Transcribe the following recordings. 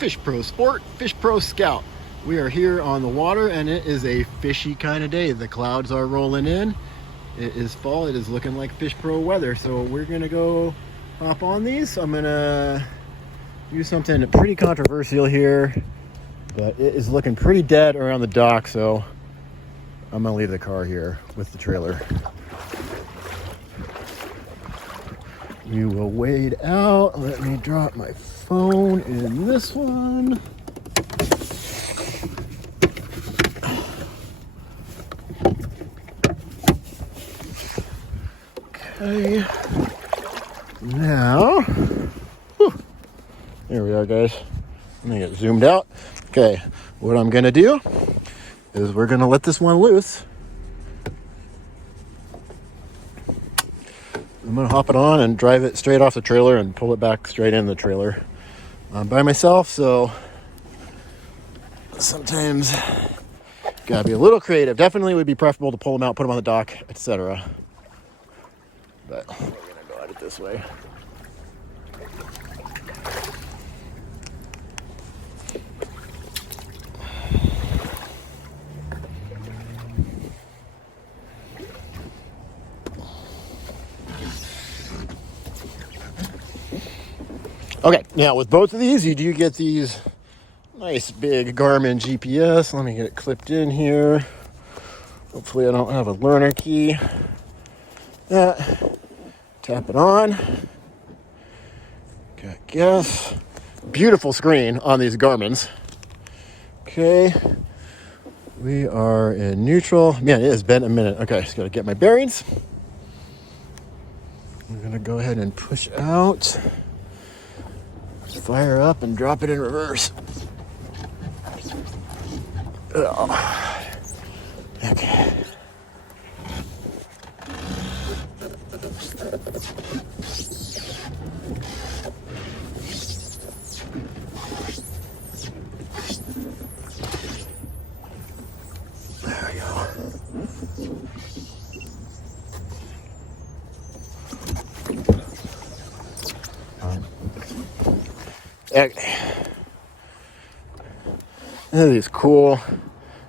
Fish Pro Sport, Fish Pro Scout. We are here on the water and it is a fishy kind of day. The clouds are rolling in. It is fall. It is looking like Fish Pro weather. So we're going to go hop on these. I'm going to do something pretty controversial here, but it is looking pretty dead around the dock. So I'm going to leave the car here with the trailer. We will wade out. Let me drop my phone in this one. Okay. Now, there we are, guys. Let me get zoomed out. Okay, what I'm gonna do is we're gonna let this one loose. I'm gonna hop it on and drive it straight off the trailer and pull it back straight in the trailer. I'm by myself, so sometimes gotta be a little creative. Definitely would be preferable to pull them out, put them on the dock, etc. But we're gonna go at it this way. Okay, now with both of these, you do get these nice big Garmin GPS. Let me get it clipped in here. Hopefully I don't have a learner key. Tap it on. Okay, guess. Beautiful screen on these Garmin's. Okay, we are in neutral. Man, it has been a minute. Okay, just gotta get my bearings. I'm gonna go ahead and push out. Fire up and drop it in reverse. Oh. Okay. There we go. Okay. Look at these cool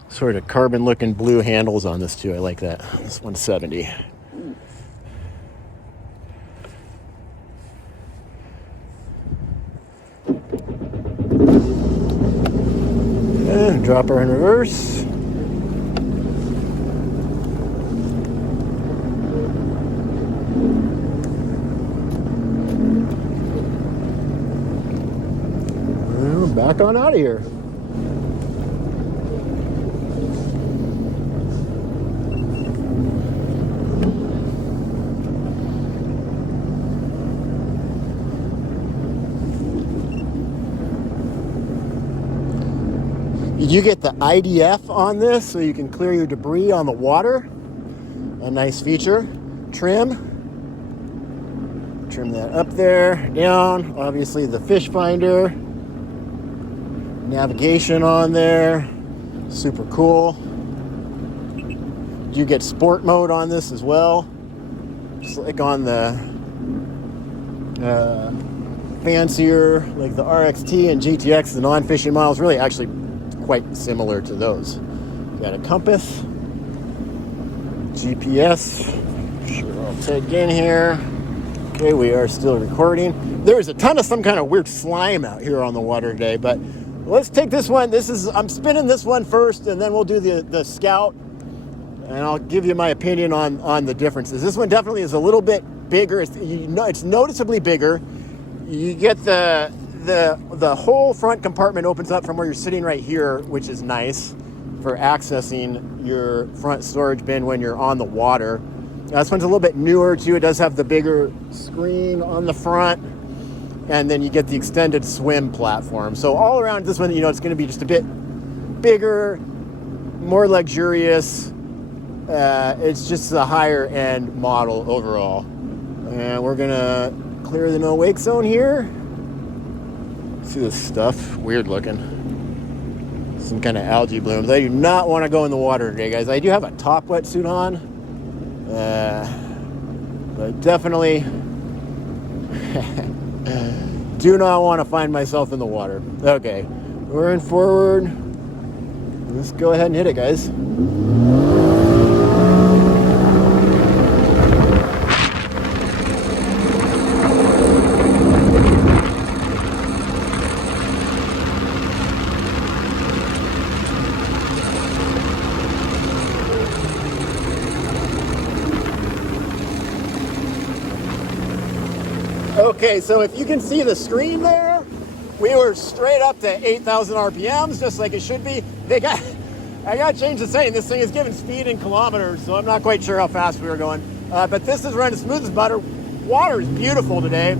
sort of carbon looking blue handles on this too. I like that. This one's 70. And drop her in reverse. And back on out of here. You get the IDF on this so you can clear your debris on the water. A nice feature. Trim that up there, down. Obviously the fish finder. Navigation on there. Super cool. You get sport mode on this as well. Just like on the fancier, like the RXT and GTX, the non-fishing models, really actually quite similar to those. Got a compass, GPS. Sure, I'll take in here. Okay, we are still recording. There's a ton of some kind of weird slime out here on the water today, but let's take this one. I'm spinning this one first, and then we'll do the Scout, and I'll give you my opinion on the differences. This one definitely is a little bit bigger. It's noticeably bigger. You get the whole front compartment opens up from where you're sitting right here, which is nice for accessing your front storage bin when you're on the water. This one's a little bit newer too. It does have the bigger screen on the front, and then you get the extended swim platform. So all around this one, it's going to be just a bit bigger, more luxurious. It's just a higher end model overall. And we're going to clear the no wake zone here. See this stuff? Weird looking. Some kind of algae blooms. I do not want to go in the water today, guys. I do have a top wetsuit on. But definitely do not want to find myself in the water. Okay, we're in forward. Let's go ahead and hit it, guys. Okay, so if you can see the screen there, we were straight up to 8,000 RPMs, just like it should be. I got to change the setting. This thing is giving speed in kilometers, so I'm not quite sure how fast we were going. But this is running smooth as butter. Water is beautiful today.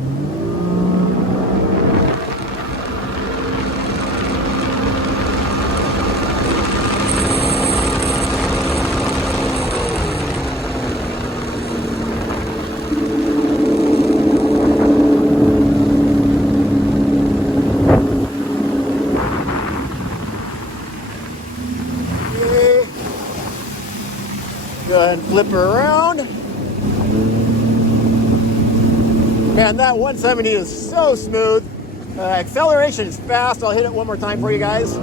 Go ahead and flip her around. Man, that 170 is so smooth. Acceleration is fast. I'll hit it one more time for you guys.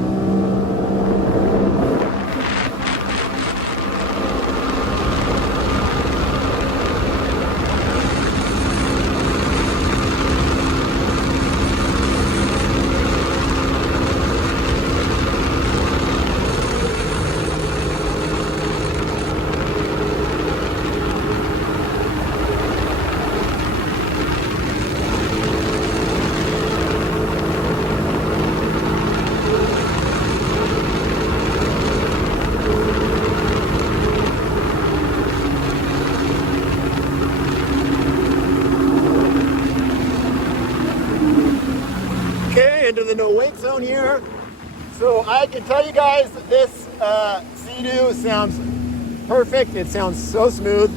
Into the no wake zone here. So I can tell you guys that this Sea-Doo sounds perfect. It sounds so smooth.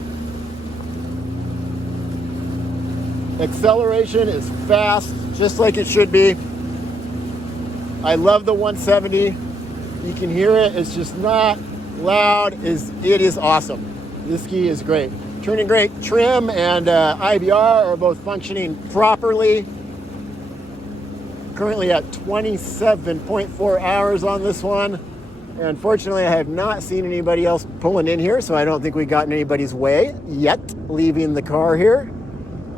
Acceleration is fast, just like it should be. I love the 170. You can hear it. It's just not loud. It is awesome. This ski is great. Turning great. Trim and IBR are both functioning properly. Currently at 27.4 hours on this one. And fortunately, I have not seen anybody else pulling in here, so I don't think we got in anybody's way yet, leaving the car here.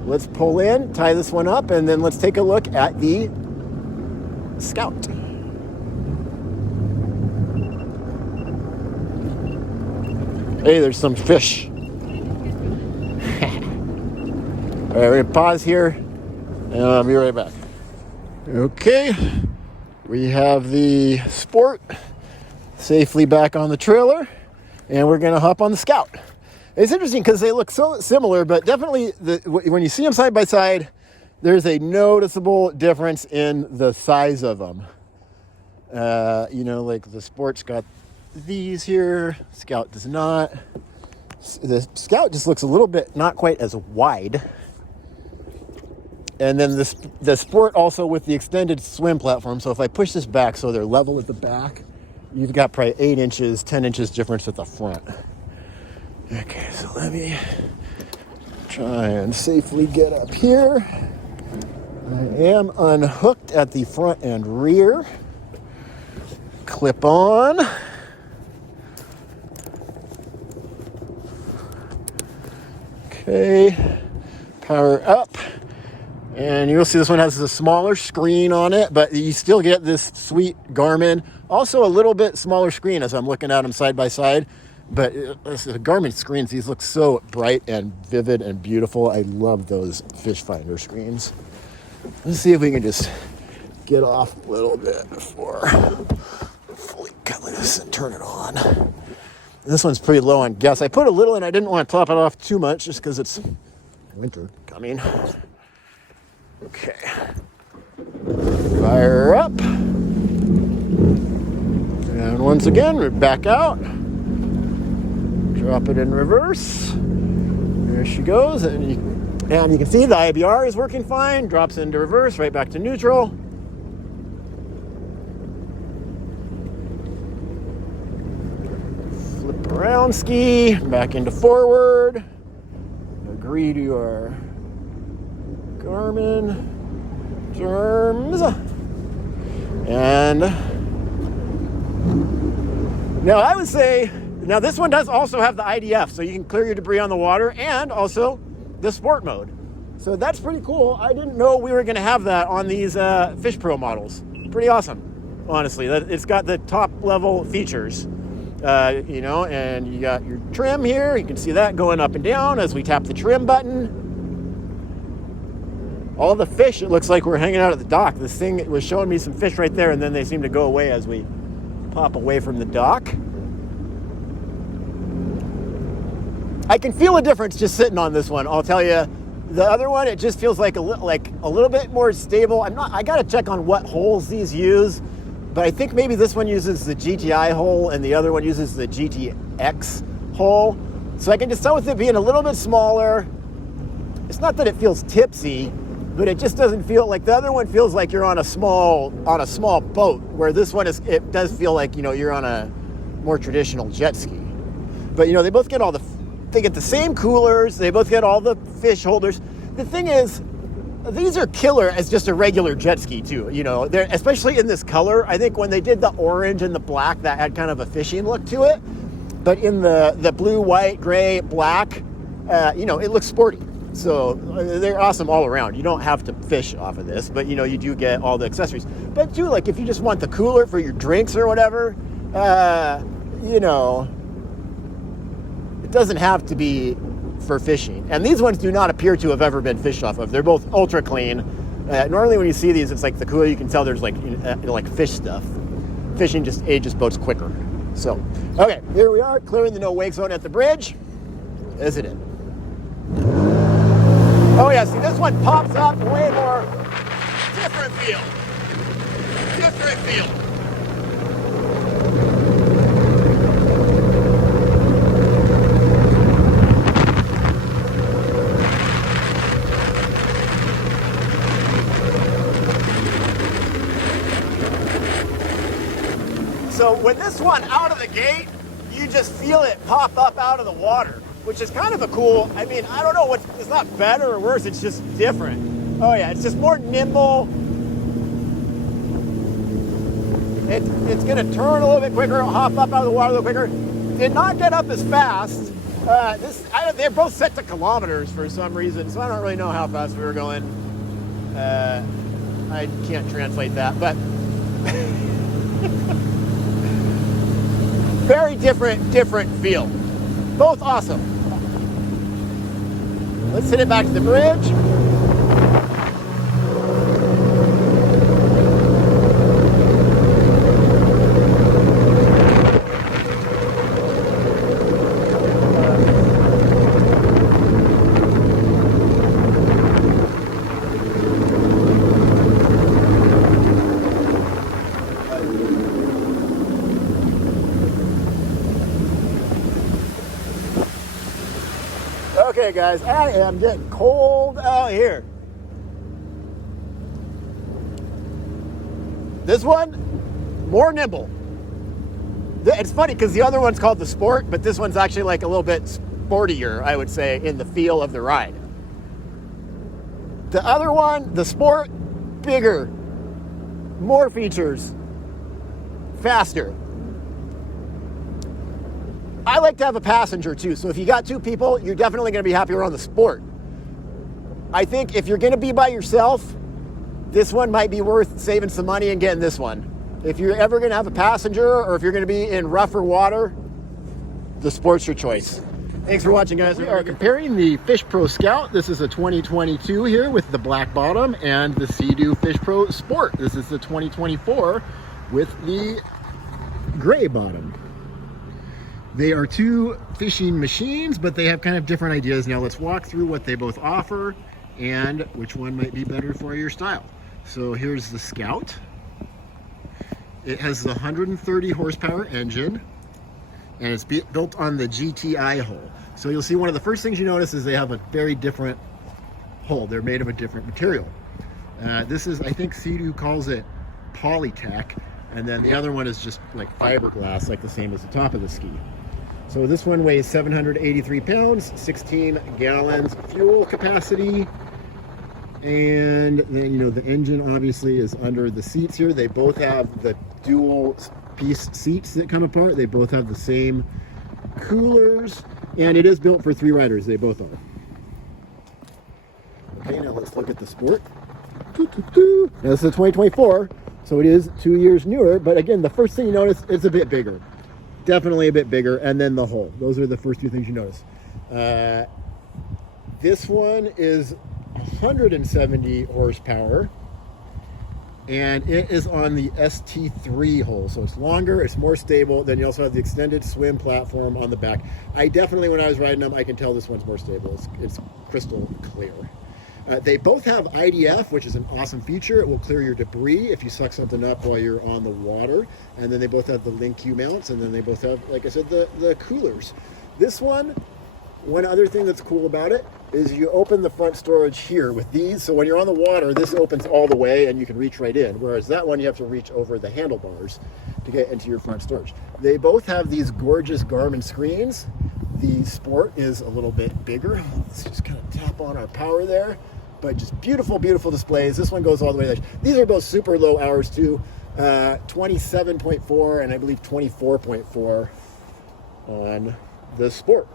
Let's pull in, tie this one up, and then let's take a look at the Scout. Hey, there's some fish. All right, we're gonna pause here, and I'll be right back. Okay, we have the Sport safely back on the trailer, and we're gonna hop on the Scout. It's interesting because they look so similar, but definitely when you see them side by side, there's a noticeable difference in the size of them. You know, like the Sport's got these here, Scout does not. The Scout just looks a little bit not quite as wide. And then the Sport also with the extended swim platform. So if I push this back so they're level at the back, you've got probably 8 inches, 10 inches difference at the front. Okay, so let me try and safely get up here. I am unhooked at the front and rear. Clip on. Okay, power up. And you'll see this one has a smaller screen on it, but you still get this sweet Garmin. Also a little bit smaller screen as I'm looking at them side by side. But the Garmin screens, these look so bright and vivid and beautiful. I love those fish finder screens. Let's see if we can just get off a little bit before fully cut this and turn it on. This one's pretty low on gas. I put a little in. I didn't want to top it off too much just because it's winter coming. Okay. Fire up. And once again, we're back out. Drop it in reverse. There she goes. And you can see the IBR is working fine. Drops into reverse, right back to neutral. Flip around ski, back into forward. Agree to your Garmin. terms. And now I would say, now this one does also have the IDF, so you can clear your debris on the water, and also the sport mode. So that's pretty cool. I didn't know we were going to have that on these Fish Pro models. Pretty awesome, honestly. It's got the top level features, you know, and you got your trim here. You can see that going up and down as we tap the trim button. All the fish, it looks like we're hanging out at the dock. This thing was showing me some fish right there, and then they seem to go away as we pop away from the dock. I can feel a difference just sitting on this one, I'll tell you. The other one, it just feels like a little bit more stable. I gotta check on what holes these use, but I think maybe this one uses the GTI hole and the other one uses the GTX hole. So I can just tell with it being a little bit smaller, it's not that it feels tipsy, but it just doesn't feel like the other one feels like you're on a small boat, where this one it does feel like, you know, you're on a more traditional jet ski. But you know, they both get they get the same coolers, they both get all the fish holders. The thing is, these are killer as just a regular jet ski too. You know, they're especially in this color. I think when they did the orange and the black, that had kind of a fishing look to it. But in the blue, white, gray, black, you know, it looks sporty. So they're awesome all around. You don't have to fish off of this, but you know, you do get all the accessories. But too, like if you just want the cooler for your drinks or whatever, you know, it doesn't have to be for fishing. And these ones do not appear to have ever been fished off of. They're both ultra clean. Normally when you see these, it's like the cooler, you can tell there's like fish stuff. Fishing just ages boats quicker. So, okay, here we are, clearing the no wake zone at the bridge. Isn't it? Oh yeah, see this one pops up way more different feel. Different feel. So with this one out of the gate, you just feel it pop up out of the water, which is kind of a cool, I mean, I don't know, it's not better or worse, it's just different. Oh yeah, it's just more nimble. It's gonna turn a little bit quicker, hop up out of the water a little quicker. Did not get up as fast. They're both set to kilometers for some reason, so I don't really know how fast we were going. I can't translate that, but very different feel. Both awesome. Let's send it back to the bridge. Okay guys, I am getting cold out here. This one, more nimble. It's funny because the other one's called the Sport, but this one's actually like a little bit sportier, I would say, in the feel of the ride. The other one, the Sport, bigger, more features, faster. I like to have a passenger too, so if you got two people, you're definitely going to be happier on the Sport. I think if you're going to be by yourself, this one might be worth saving some money and getting this one. If you're ever going to have a passenger, or if you're going to be in rougher water, the Sport's your choice. Thanks for watching, guys. We are comparing the Fish Pro Scout. This is a 2022 here with the black bottom, and the Sea-Doo Fish Pro Sport. This is the 2024 with the gray bottom. They are two fishing machines, but they have kind of different ideas. Now let's walk through what they both offer and which one might be better for your style. So here's the Scout. It has the 130 horsepower engine, and it's built on the GTI hull. So you'll see one of the first things you notice is they have a very different hull. They're made of a different material. This is, I think Sea-Doo calls it Polytech, and then the other one is just like fiberglass, like the same as the top of the ski. So this one weighs 783 pounds, 16 gallons fuel capacity, And then, you know, the engine obviously is under the seats here. They both have the dual piece seats that come apart. They both have the same coolers, and it is built for 3 riders. They both are. Okay, now let's look at the Sport. Now this is a 2024, so it is 2 years newer, but again, the first thing you notice, it's a bit bigger. Definitely a bit bigger, and then the hull. Those are the first 2 things you notice. This one is 170 horsepower, and it is on the ST3 hull, so it's longer, it's more stable. Then you also have the extended swim platform on the back. I definitely, when I was riding them, I can tell this one's more stable. It's crystal clear. They both have IDF, which is an awesome feature. It will clear your debris if you suck something up while you're on the water. And then they both have the Link-U mounts, and then they both have, like I said, the coolers. This one other thing that's cool about it is you open the front storage here with these. So when you're on the water, this opens all the way and you can reach right in. Whereas that one, you have to reach over the handlebars to get into your front storage. They both have these gorgeous Garmin screens. The Sport is a little bit bigger. Let's just kind of tap on our power there. But just beautiful, beautiful displays. This one goes all the way there. These are both super low hours too. 27.4 and I believe 24.4 on the Sport.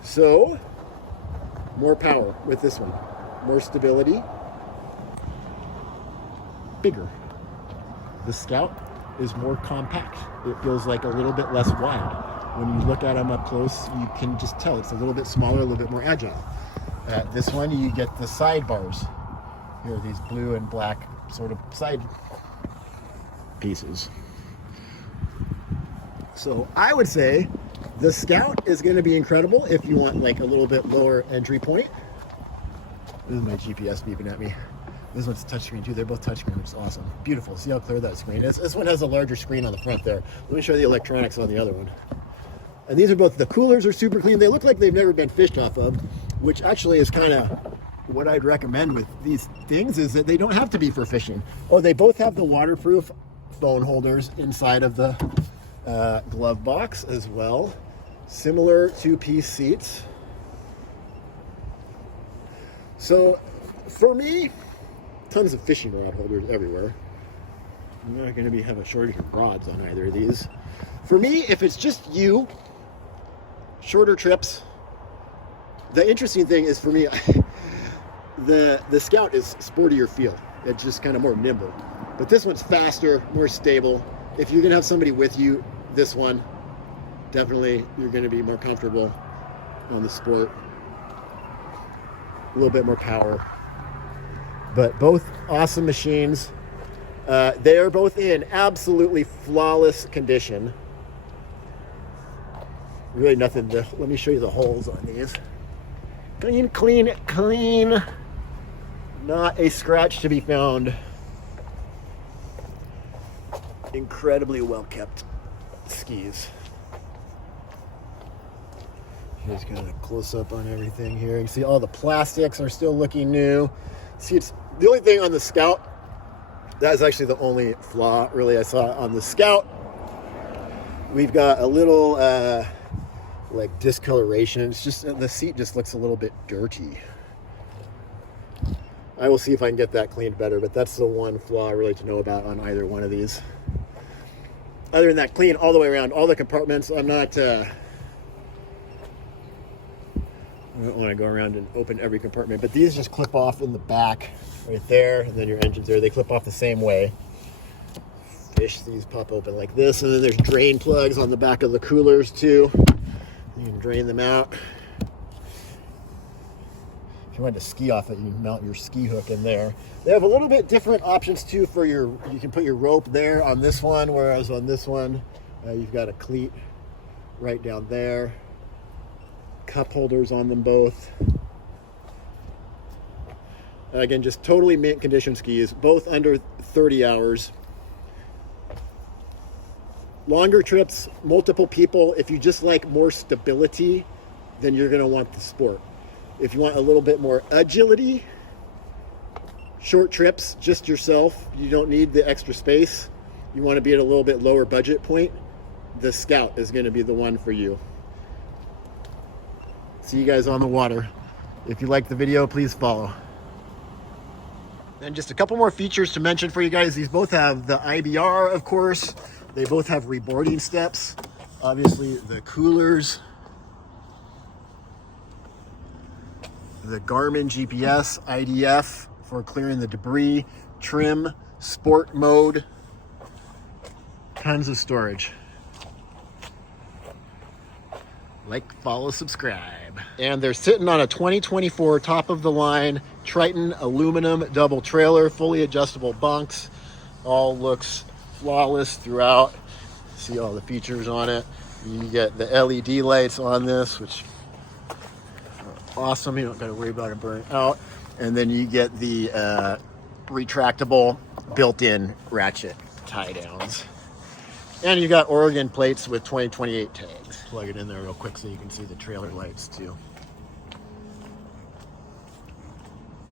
So more power with this one, more stability, bigger. The Scout is more compact. It feels like a little bit less wide. When you look at them up close, you can just tell it's a little bit smaller, a little bit more agile. This one, you get the sidebars. Here are these blue and black sort of side pieces. So I would say the Scout is going to be incredible if you want like a little bit lower entry point. This is my GPS beeping at me. This one's touchscreen too. They're both touchscreen, which is awesome. Beautiful. See how clear that screen is? This one has a larger screen on the front there. Let me show you the electronics on the other one. And these are both, the coolers are super clean. They look like they've never been fished off of, which actually is kind of what I'd recommend with these things, is that they don't have to be for fishing. Oh, they both have the waterproof phone holders inside of the glove box as well. Similar 2-piece seats. So for me, tons of fishing rod holders everywhere. I'm not going to have a shortage of rods on either of these. For me, if it's just you, shorter trips, the interesting thing is for me, the Scout is sportier feel. It's just kind of more nimble. But this one's faster, more stable. If you're going to have somebody with you, this one, definitely you're going to be more comfortable on the Sport. A little bit more power. But both awesome machines. They are both in absolutely flawless condition. Really nothing to, let me show you the holes on these. Clean, clean, clean. Not a scratch to be found. Incredibly well kept skis. Here's kind of a close up on everything here. You see all the plastics are still looking new. See, it's the only thing on the Scout, that is actually the only flaw really I saw on the Scout. We've got a little like discoloration. It's just, the seat just looks a little bit dirty. I will see if I can get that cleaned better, but that's the one flaw really to know about on either one of these. Other than that, clean all the way around, all the compartments. I'm not, I don't want to go around and open every compartment, but these just clip off in the back right there, and then your engine's there. They clip off the same way. Fish, these pop open like this, and then there's drain plugs on the back of the coolers too. You can drain them out. If you want to ski off it, you can mount your ski hook in there. They have a little bit different options too for your, you can put your rope there on this one, whereas on this one, you've got a cleat right down there. Cup holders on them both. Again, just totally mint condition skis, both under 30 hours. Longer trips, multiple people. If you just like more stability, then you're going to want the Sport. If you want a little bit more agility, short trips, just yourself, you don't need the extra space, you want to be at a little bit lower budget point, the Scout is going to be the one for you. See you guys on the water. If you like the video, please follow. And just a couple more features to mention for you guys. These both have the IBR, of course. They both have reboarding steps. Obviously, the coolers. The Garmin GPS, IDF for clearing the debris. Trim, sport mode. Tons of storage. Like, follow, subscribe. And they're sitting on a 2024 top of the line Triton aluminum double trailer, fully adjustable bunks. All looks flawless throughout. See all the features on it. You get the LED lights on this, which are awesome. You don't got to worry about it burning out. And then you get the retractable built-in ratchet tie downs. And you got Oregon plates with 2028 tags. Plug it in there real quick so you can see the trailer lights too.